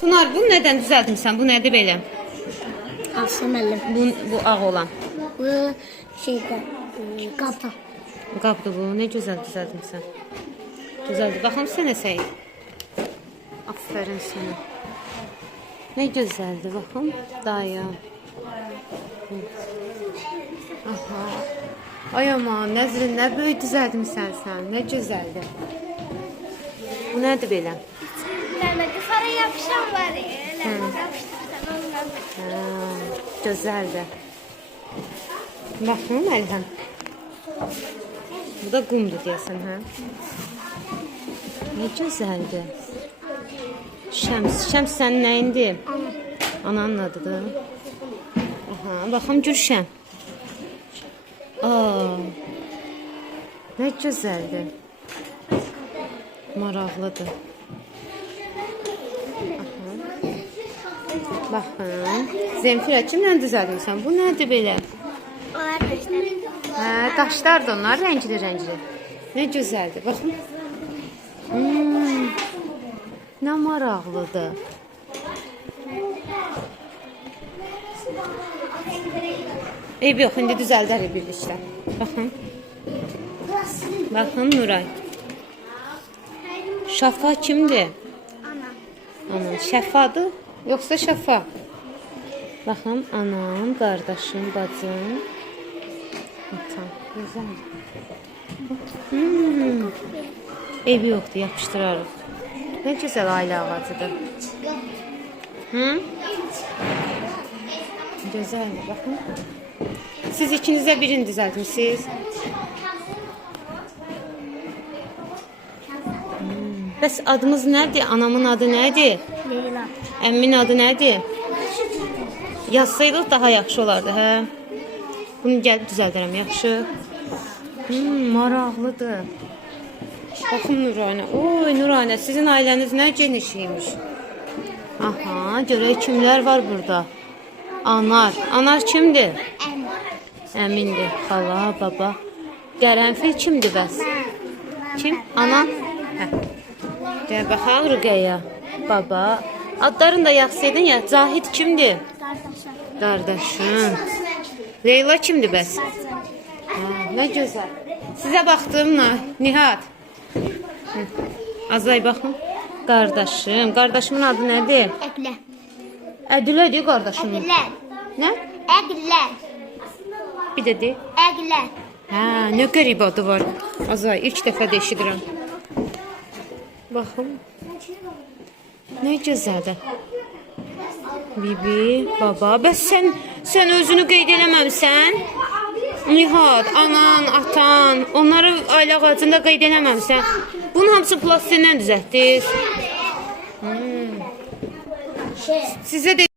Pınar, bunu nədən düzəltmisən? Bu nədir belə? Asım müəllim. Bu ağ olan. Bu şeydə qapı. Qapdır bu. Nə gözəl düzəltmisən. Gözəldir. Baxım sənə Səid. Aferin sənə. Nə gözəldir. Baxım. Daya. Aha. Ay aman, Nəzrin, nə böyük düzəltmisən sən. Nə gözəldir. Bu nədir belə? Qıfara yapışan var. Yapışdırsan ondan. Gözəldir. Baxın, Əlhəm. Bu da qumdur deyəsən, hə? Nə gözəldir. Şəms sənin nəyindir? Ananın adıdır. Aha, baxım Gülşən. Nə gözəldir. Maraqlıdır. Baxın. Zemfira, kimlə düzəldirsən? Bu nədir belə? Onlar daşlar. Hə, daşlardır onlar, rəngli. Nə gözəldir. Baxın. Nə maraqlıdır. Eyb yox, indi düzəldərik birlikdə. Baxın. Baxın Nuray. Şafa kimdir? Anam. Şəfadır, yoxsa şəfa? Baxın, anam, qardaşım, bacım. Atam, gözəl. Evi yoxdur, yapışdırarıq. Nə gözəl ailə ağacıdır. Gözəldir, baxın. Siz ikinizə birini düzəltmişsiniz. Bəs adımız nədir? Anamın adı nədir? Leyla. Əmmin adı nədir? Yazsaydıq daha yaxşı olardı, hə? Bunu gəlib düzəldərəm, yaxşı. Maraqlıdır. Baxın Nuranə. Oy Nuranə, sizin ailəniz nə genişiymiş. Aha, görək kimlər var burada. Anar. Anar kimdir? Əmindir. Xala, baba. Qərənfil kimdir bəs? Kim? Ana? Hə. Gəl baxaq Rüqəyə. Baba. Adlarını da yaxşıydın ya. Zahid kimdir? Qardaşım. Leyla kimdir bəs? Nə gözəl. Sizə baxdım Nihat. Azay baxın. Qardaşım. Qardaşımın adı nədir? Əqlə. Ədilədir qardaşım. Əqlə. Nə? Əqlə. Bir də de. Əqlə. Hə, nə qəribə adı var. Azay, ilk dəfə də eşidirəm. Baxın. Nə gözəldir. Bibi, baba. Bəs sən özünü qeyd eləməmsən? Nihat, anan, atan, onları ailə ağacında qeyd eləməmsən. Bunun hamısı plastikdən düzəltdiniz. Sizə də